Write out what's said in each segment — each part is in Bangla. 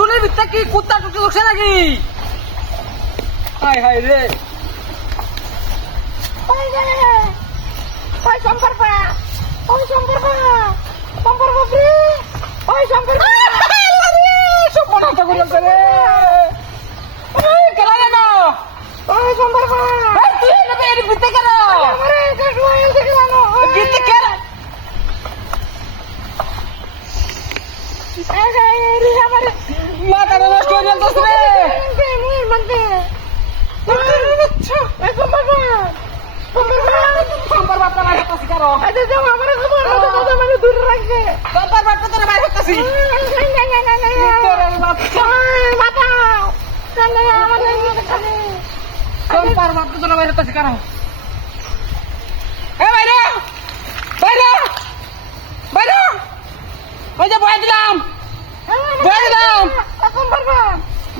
টুলের ভিতরে কি কুত্তা টুকতে ঢুকছে নাকি? হায় হায় রে, ওই রে, ওই শঙ্কর পা, ওই শঙ্কর পা, শঙ্কর বাবরি, ওই শঙ্কর পা, সব মনটা করেছে রে। এই কেন রে না? ওই শঙ্কর পা, এই তুই এনে এর ভিতরে কেন? আমারে কাটু আইল থেকে জানো ভিতরে কেন? রে আমারে মাথা নষ্ট হয়ে যাচ্ছে রে। মনতে এই শঙ্কর পা, শঙ্কর পা, সম্পর বাপটা মার হতাছি কারো। আচ্ছা যাও আমারে খবর কথা মানে দূর রাখবে সম্পর বাপটা তোর মার হতাছি। তোর বাচ্চা। সম্পর বাপটা তোর মার হতাছি কারো। এ বাইরে, বাইরে, বাইরে। ওই যে বয়ে দিলাম, বয়ে দিলাম।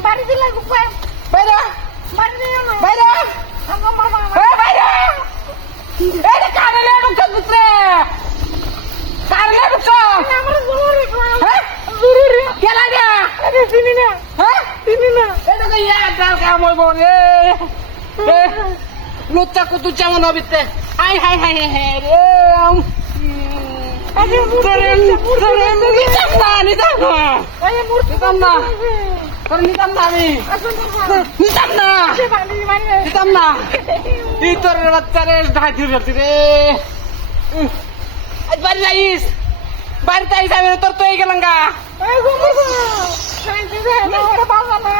বাড়ি দিলে বাইরে, বাড়ি দিলে না বাইরে, এ বাইরে। এই যে কানে লে ঢুকছে ভিতরে। কানে লে ঢুকছে। আমার জরুরি হ্যাঁ? জরুরি কে লাগে? আরে চিনি না হ্যাঁ? চিনি না এটা তো ইয়া ডাল কাম হইব রে। লুচ্চা কুতু যেমন হবিতে। হাই হাই হাই হাই রে। আরে তোরে তোরে নিতাম না, নিতাম না। আরে মূর্তি নিতাম না। তোরে নিতাম না আমি। আসুন নিতাম না। বাড়ি মানে নিতাম না। এই তোর বাচ্চারে ঢাই ধরে ফেলছি রে। আজ বাড়ি যাইস। বাড়িতে আইস আমি তোর তো এই গেলাম গা। এই গোমর শান্তি দে আমার বাবা না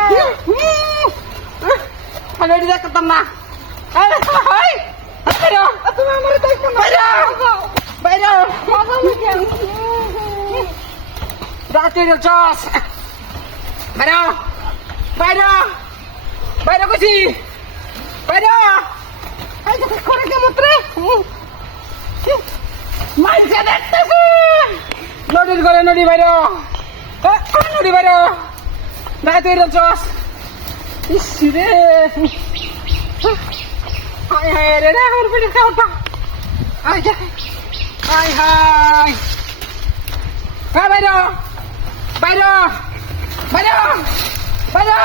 আমি এটি দেখতাম না। আরে হাই। বাইরে। তুমি আমার দেখো না বাইরে। বাইরে। বাবা মুখে রাতের চস। বাইরে। বাইরে। বাইরে কইছি। বাইরে। এই যে করে কেমন রে মাইকে দেখতেছি। নদীর ঘরে নদী বাইরে। নদী বাইরে। রাতের চস। ইস রে। হাই হাই রে রে আমার পেটে খাওয়া। High high high. হ্যাঁ বাইরে। বাইরে। বাইরে। বাইরে।